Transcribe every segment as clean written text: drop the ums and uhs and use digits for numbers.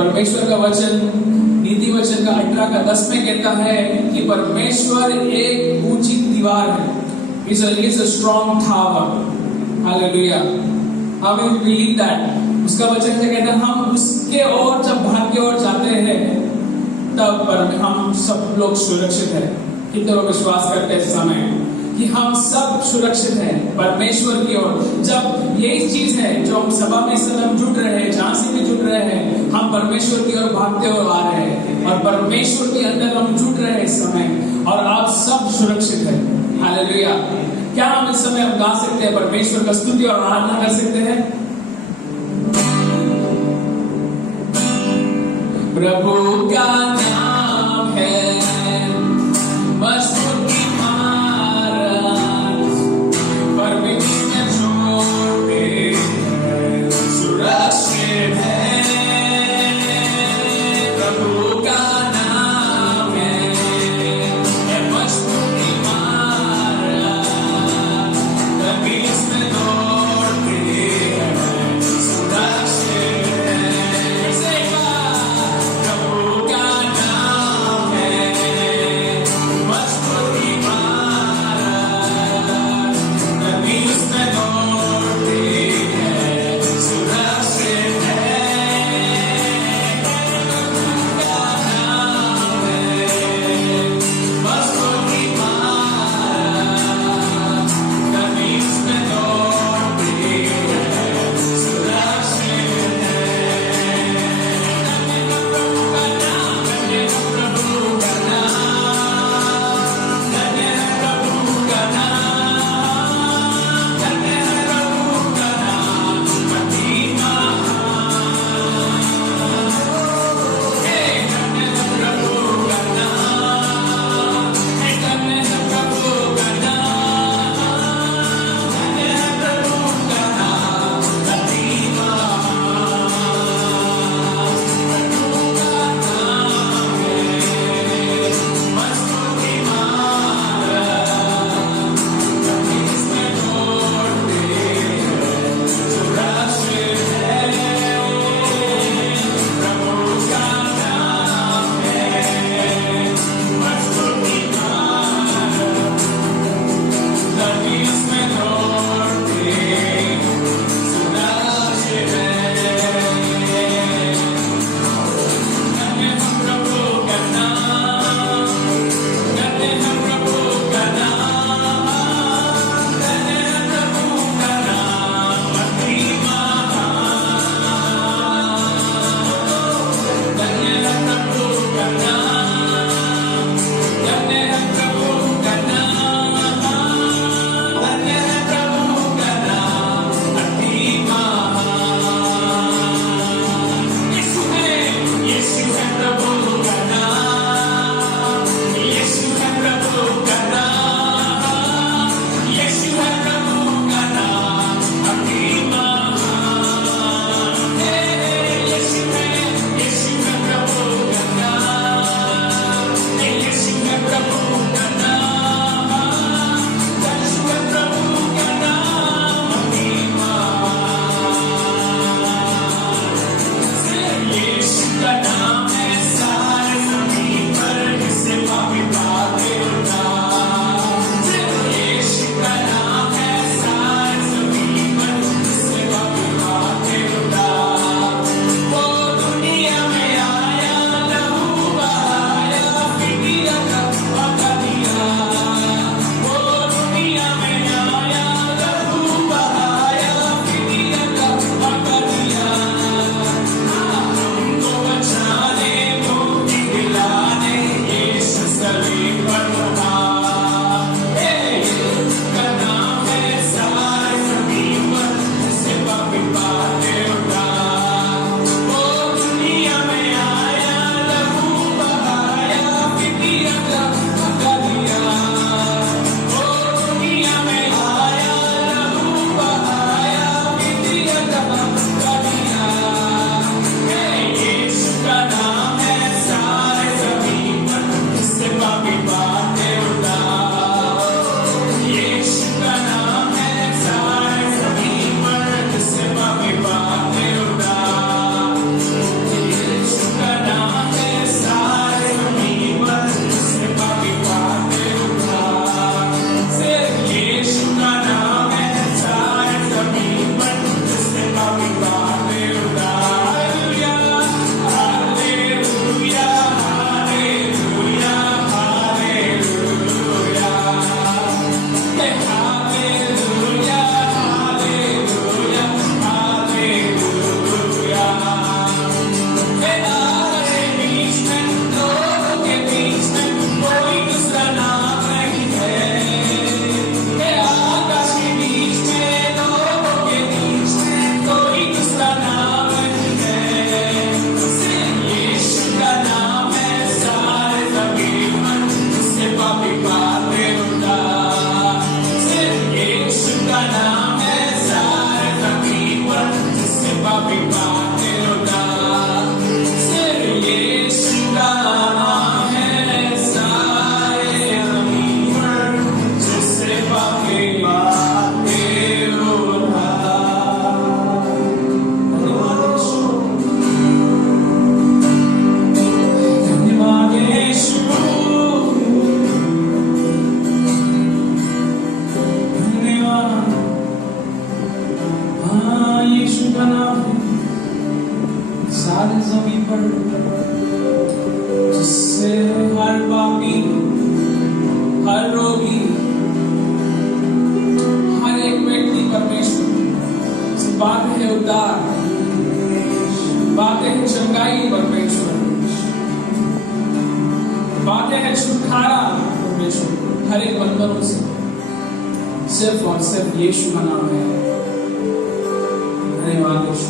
परमेश्वर का वचन नीति वचन का 18:10 में कहता है कि परमेश्वर एक ऊंची दीवार है। He is a strong tower. Hallelujah. How will we believe that? उसका वचन क्या कहता है? हम उसके ओर जब भाग के ओर जाते हैं तब पर हम सब लोग सुरक्षित हैं। कितने लोग विश्वास करते हैं इस समय कि हम सब सुरक्षित हैं परमेश्वर की ओर। जब यही चीज है जो हम सभा में इस समय हम जुट रहे हैं, जहां से भी जुट रहे हैं, हम परमेश्वर की ओर भागते हुए आ रहे हैं और परमेश्वर के अंदर हम जुट रहे हैं इस समय और आप सब सुरक्षित हैं। हालेलुया। क्या हम इस समय हम गा सकते हैं, परमेश्वर का स्तुति और आराधना कर सकते हैं? प्रभु का नाम है मजबूत इमारत, परमेश्वर छोड़े सुरक्षित है। प्रभु का नाम है मजबूत इमारत, कभी इसमें दौड़ते हैं सुरक्षित है। प्रभु का नाम है मजबूत यीशु का नाम है सारे जमीन पर, जिससे हर पापी, हर रोगी, हर एक व्यक्ति परमेश्वर से पाते हैं उद्धार, पाते हैं चंगाई परमेश्वर, पाते हैं छुटकारा परमेश्वर हर एक बंधनों से। सिर्फ और सिर्फ यीशु का नाम है। धन्यवाद यीशु।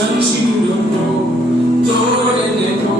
जंजीरों को तोड़ने को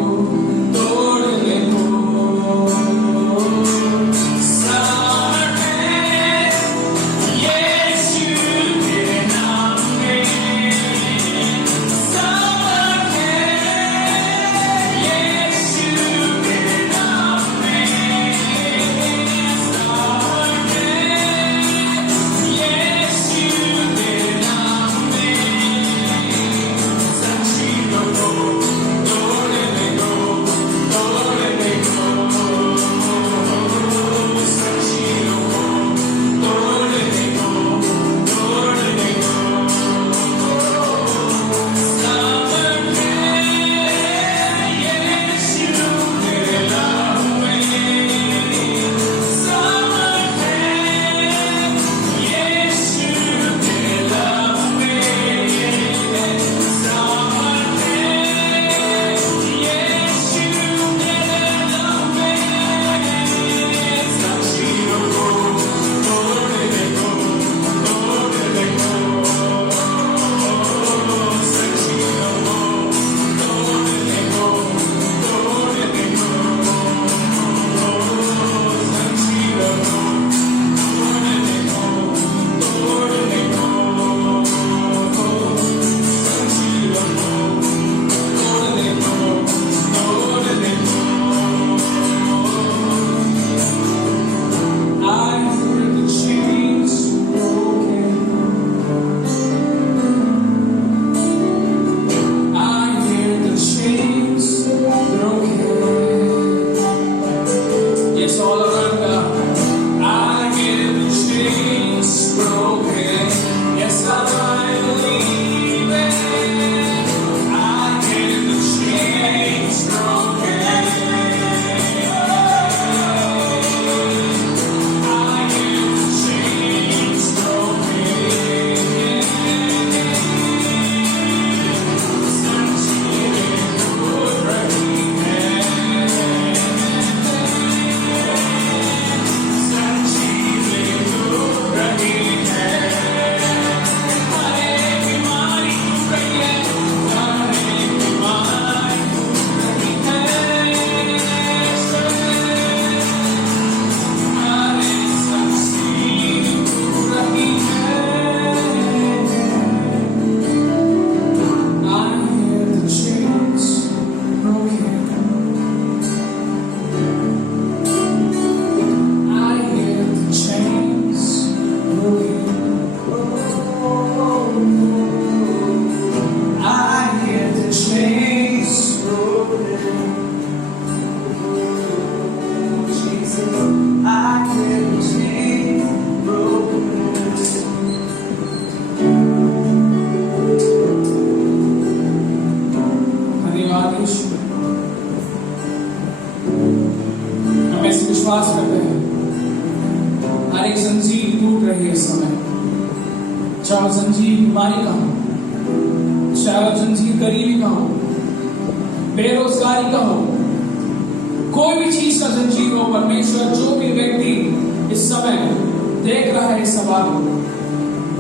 विश्वास करते हैं हर एक जंजीर टूट रही है इस समय, चाहे जंजीर बीमारी का हो, चाहे जंजीर गरीबी का हो, बेरोजगारी का हो, कोई भी चीज का जंजीर हो। परमेश्वर जो भी व्यक्ति इस समय देख रहा है इस सवाल को,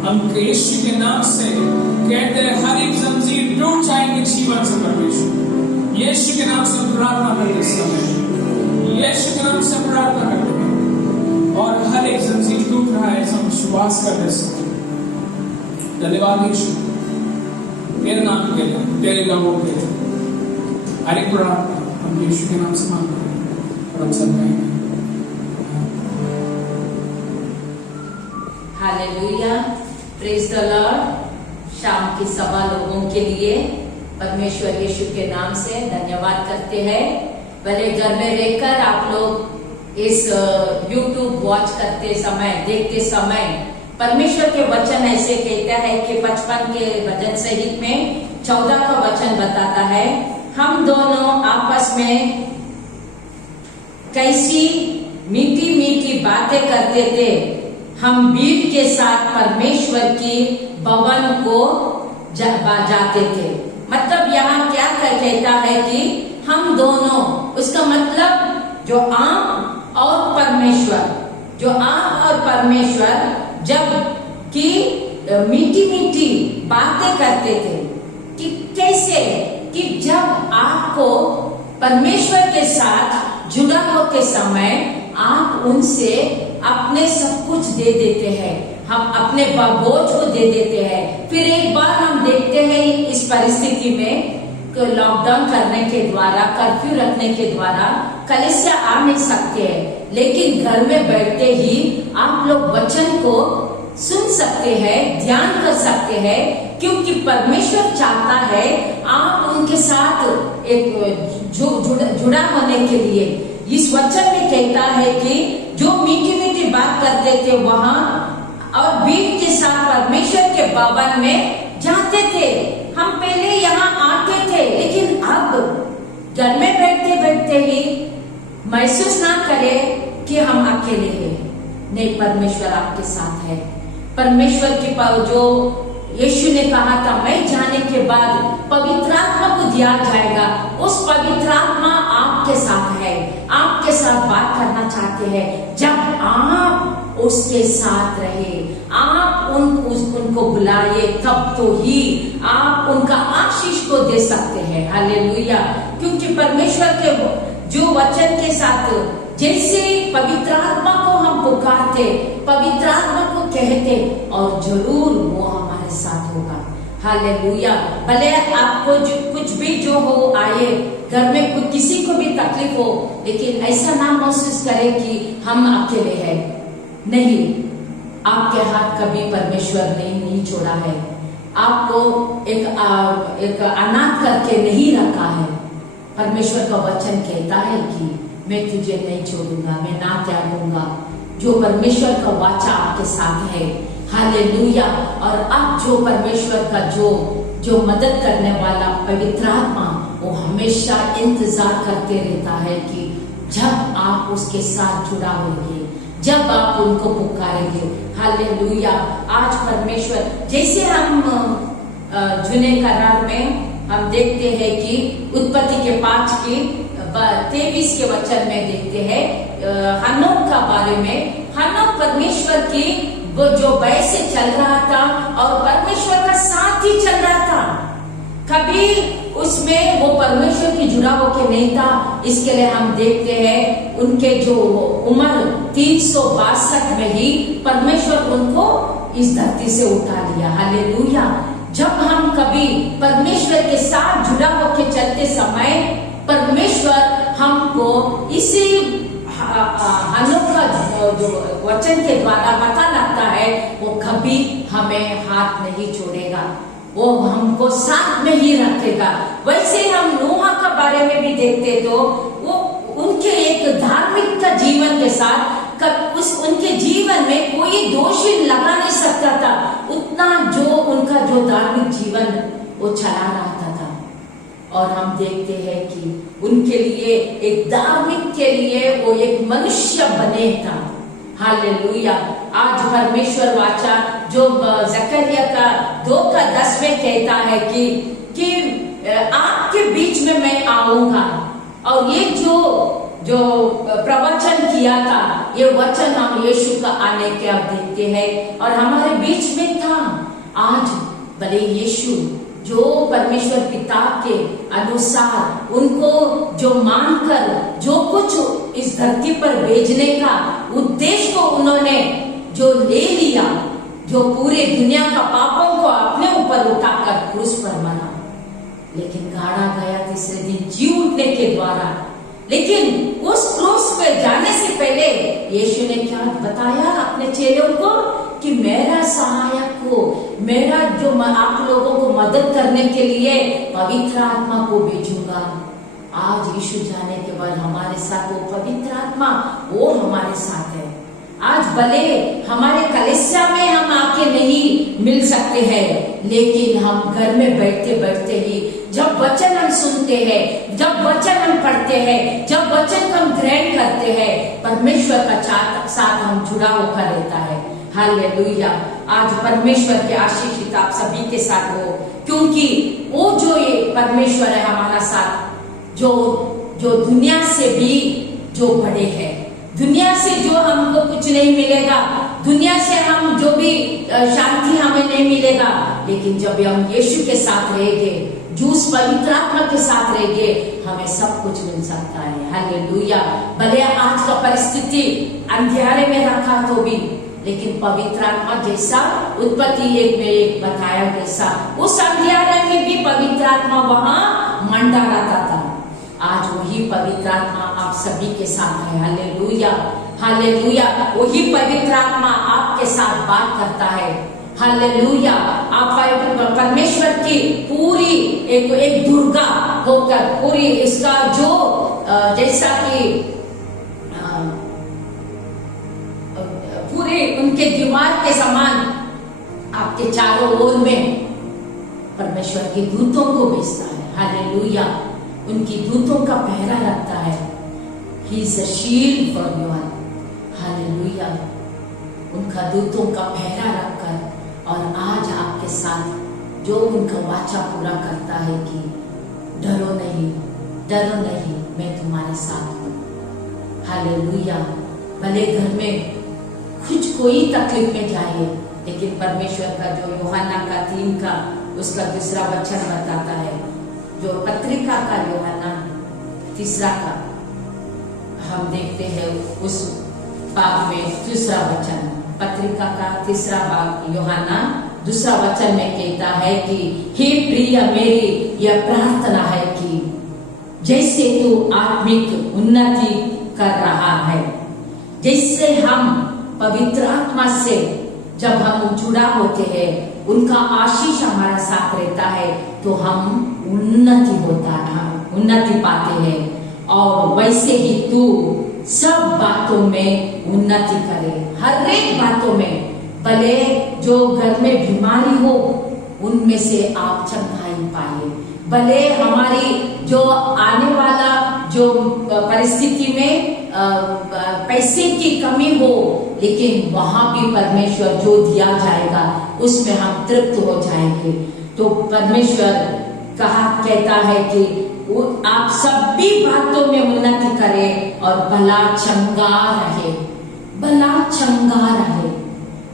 हम यीशु के नाम से कहते हैं हर एक जंजीर टूट जाएंगे जीवन से। परमेश्वर यीशु के नाम से प्रार्थना करते इस समय, यीशु के नाम से प्रार्थना करते हैं और हर एक जंजीर टूट रहा है, हम विश्वास करते हैं। धन्यवाद यीशु, तेरे नाम के लिए, तेरे लोगों के लिए हर एक प्रार्थना हम यीशु के नाम से मांगते हैं और हम सब कहेंगे हालेलुया, प्रेज द लॉर्ड। शाम की सभा लोगों के लिए परमेश्वर यीशु के नाम से धन्यवाद करते हैं। भले घर में रहकर आप लोग इस YouTube वॉच करते समय, देखते समय, परमेश्वर के वचन ऐसे कहता है कि 55 के वचन सहित में 14 का वचन बताता है, हम दोनों आपस में कैसी मीठी मीठी बातें करते थे, हम भीड़ के साथ परमेश्वर की भवन को जाते थे। मतलब यहाँ क्या कहता है कि हम दोनों, उसका मतलब जो आप और परमेश्वर, जो आप और परमेश्वर जब की मीठी मीठी बातें करते थे, कि परमेश्वर के साथ जुड़ा होते समय आप उनसे अपने सब कुछ दे देते हैं, हम अपने बोझ को दे देते हैं। फिर एक बार हम देखते हैं इस परिस्थिति में लॉकडाउन करने के द्वारा, कर्फ्यू रखने के द्वारा कलीसिया आ नहीं सकते हैं, लेकिन घर में बैठते ही आप लोग वचन को सुन सकते हैं, ध्यान कर सकते हैं, क्योंकि परमेश्वर चाहता है आप उनके साथ एक जुड़ा होने के लिए। इस वचन में कहता है कि जो मीठी मीठी बात करते थे वहां और बीच के साथ परमेश्वर के भवन में जाते थे। हम पहले यहाँ आते थे, लेकिन अब घर में बैठते बैठते ही महसूस ना करें कि हम अकेले हैं। नहीं, परमेश्वर आपके साथ है। परमेश्वर की जो यीशु ने कहा था, मैं जाने के बाद पवित्र आत्मा को दिया जाएगा, उस पवित्र आत्मा आपके साथ है, आपके साथ बात करना चाहते हैं। जब आप उसके साथ रहे, आप उनको बुलाए, तब तो ही आप उनका आशीष को दे सकते हैं। हालेलुया। क्योंकि परमेश्वर के जो वचन के साथ जैसे पवित्र आत्मा को हम पुकारते, पवित्र आत्मा को कहते, और जरूर वो हमारे साथ होगा। हालेलुया। भले आपको कुछ भी जो हो आए, घर में किसी को भी तकलीफ हो, लेकिन ऐसा ना महसूस करें कि हम अकेले हैं। नहीं, आपके हाथ कभी परमेश्वर ने नहीं छोड़ा है, आपको एक अनाथ करके नहीं रखा है। परमेश्वर का वचन कहता है कि मैं तुझे नहीं छोड़ूंगा, मैं ना त्यागूंगा। जो परमेश्वर का वाचा आपके साथ है। हालेलुया। और अब जो परमेश्वर का जो मदद करने वाला पवित्र आत्मा, वो हमेशा इंतजार करते रहता है कि जब आप उसके साथ जुड़ा होंगे, जब आप उनको पुकारेंगे। हालेलुया। आज परमेश्वर, जैसे हम जूने करार में हम देखते हैं कि उत्पत्ति के 5 की 23 के वचन में देखते हैं हनोक का बारे में। हनोक परमेश्वर की वो जो वय से चल रहा था और परमेश्वर का साथ ही चल रहा था, कभी उसमें वो परमेश्वर की जुड़ा होके नहीं था। इसके लिए हम देखते हैं उनके जो उम्र 362 में ही परमेश्वर उनको इस धरती से उठा लिया। हालेलुया। जब हम कभी परमेश्वर के साथ जुड़ा होके चलते समय परमेश्वर हमको इसी हनोक का जो वचन के द्वारा पता लगता है, वो कभी हमें हाथ नहीं छोड़ेगा, वो हमको साथ में ही रखेगा। वैसे हम नूह का बारे में भी देखते तो वो उनके एक धार्मिक का जीवन के साथ उनके जीवन में कोई दोषी लगा नहीं सकता था, उतना जो उनका जो धार्मिक जीवन वो चला रहा था। और हम देखते हैं कि उनके लिए एक धार्मिक के लिए वो एक मनुष्य बने था। हालेलुया। आज परमेश्वर वाचा जो जकरिया का 2:10 में कहता है कि आपके बीच में मैं आऊंगा, और ये जो प्रवचन किया था, ये वचन हम यीशु का आने के अब देखते हैं और हमारे बीच में था। आज भले यीशु जो परमेश्वर पिता के अनुसार उनको जो मानकर जो कुछ इस धरती पर भेजने का उद्देश्य को उन्होंने जो ले लिया, जो पूरे दुनिया का पापों को अपने ऊपर उठाकर क्रूस पर मरा, लेकिन गाड़ा गया तीसरे दिन जी उठने के द्वारा। लेकिन उस क्रूस पे जाने से पहले यीशु ने क्या बताया अपने चेलों को कि मेरा सहायक को, मेरा जो आप लोगों को मदद करने के लिए पवित्र आत्मा को भेजूंगा। आज यीशु जाने के बाद हमारे साथ वो पवित्र आत्मा वो हमारे साथ है। आज भले हमारे कलीसिया में हम आके नहीं मिल सकते हैं, लेकिन हम घर में बैठते बैठते ही जब वचन हम सुनते हैं, जब वचन हम पढ़ते हैं, जब वचन को हम ग्रहण करते हैं, परमेश्वर का साथ हम जुड़ा होकर रहता है। हालेलुया। आज परमेश्वर के आशीषित आप सभी के साथ हो, क्योंकि वो जो ये परमेश्वर है हमारा साथ, जो दुनिया से भी जो बड़े हैं। दुनिया से जो हमको कुछ नहीं मिलेगा, दुनिया से हम जो भी शांति हमें नहीं मिलेगा, लेकिन जब हम यीशु के साथ रहेंगे, जूस पवित्र आत्मा के साथ रहेंगे, हमें सब कुछ मिल सकता है। हालेलुया। भले आज का परिस्थिति अंधेरे में रखा तो भी, लेकिन पवित्र आत्मा जैसा उत्पत्ति 1 में 1 बताया जैसा उस अंधेरे में भी पवित्र आत्मा वहां मंडराता था। आज वही पवित्र आत्मा आप सभी के साथ है। Hallelujah, hallelujah. वही पवित्र आत्मा आपके साथ बात करता है। हालेलुया। आप परमेश्वर की पूरी एक दुर्गा होकर पूरी इसका जो जैसा कि पूरे उनके दीवार के समान आपके चारों ओर में परमेश्वर के दूतों को भेजता है। हालेलुया। उनकी दूतों का पहरा रखता है। He is a shield for you all. Hallelujah. उनका दूतों का पहरा रखकर और आज आपके साथ जो उनका वाचा पूरा करता है कि डरो नहीं, डरो नहीं, मैं तुम्हारे साथ हूँ। हालेलुया। भले घर में कुछ कोई तकलीफ में जाए, लेकिन परमेश्वर का जो यूहन्ना का 3 का उसका 2 वचन बताता है, जो पत्रिका का यूहन्ना 3 का हम देखते हैं उस भाग में 2 वचन, पत्रिका का 3 भाग यूहन्ना 2 वचन में कहता है कि हे प्रिय, मेरी यह प्रार्थना है कि जैसे तू आत्मिक उन्नति कर रहा है, जैसे हम पवित्र आत्मा से जब हम जुड़ा होते हैं, उनका आशीष हमारा साथ रहता है, तो हम उन्नति होता है, उन्नति पाते हैं। और वैसे ही तू सब बातों में उन्नति करे, हर एक बातों में। भले जो घर में बीमारी हो उनमें से आप चंगाई पाए, भले हमारी जो आने वाला जो परिस्थिति में पैसे की कमी हो, लेकिन वहां भी परमेश्वर जो दिया जाएगा उसमें हम तृप्त हो जाएंगे। तो परमेश्वर कहता है कि आप सभी बातों में उन्नति करें और भला चंगा रहे, भला चंगा रहे,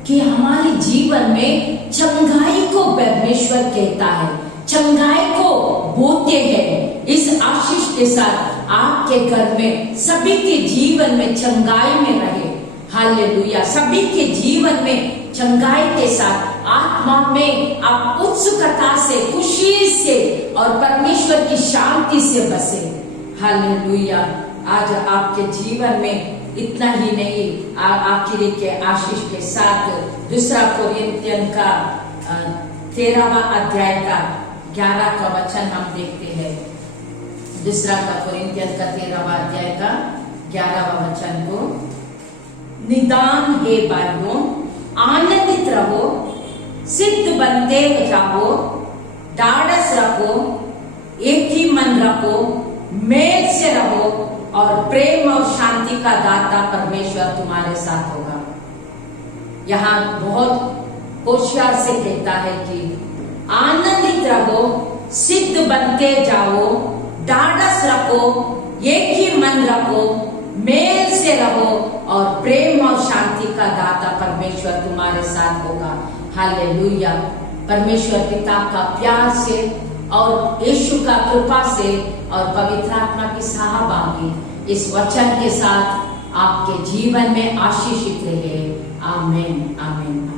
कि हमारे जीवन में चंगाई को परमेश्वर कहता है, चंगाई को बोते हैं। इस आशीष के साथ आपके घर में सभी के जीवन में चंगाई में रहे। हालेलुया। सभी के जीवन में चंगाई के साथ आत्मा में आप उत्सुकता से, खुशी से और परमेश्वर की शांति से बसे। हालेलुया। आज आपके जीवन में इतना ही नहीं, आखिरी के आशीष के साथ 2 कोरिन्थियन का 13वां अध्याय का 11 का वचन हम देखते हैं। 2 कोरिन्थियन का 13वां अध्याय का 11वां वचन को, निदान हे भाइयों, आनंदित रहो, सिद्ध बनते जाओ, ढाढ़स रखो, एक ही मन रखो, मेल से रहो और प्रेम और शांति का दाता परमेश्वर तुम्हारे साथ होगा। यहाँ बहुत होशियार से कहता है कि आनंदित रहो, सिद्ध बनते जाओ, ढाढ़स रखो, एक ही मन रखो, मेल से रहो और प्रेम और शांति का दाता परमेश्वर तुम्हारे साथ होगा। हालेलुया। परमेश्वर पिता का प्यार से और यीशु का कृपा से और पवित्र आत्मा की सहभागी इस वचन के साथ आपके जीवन में आशीषित रहे। आमीन, आमीन।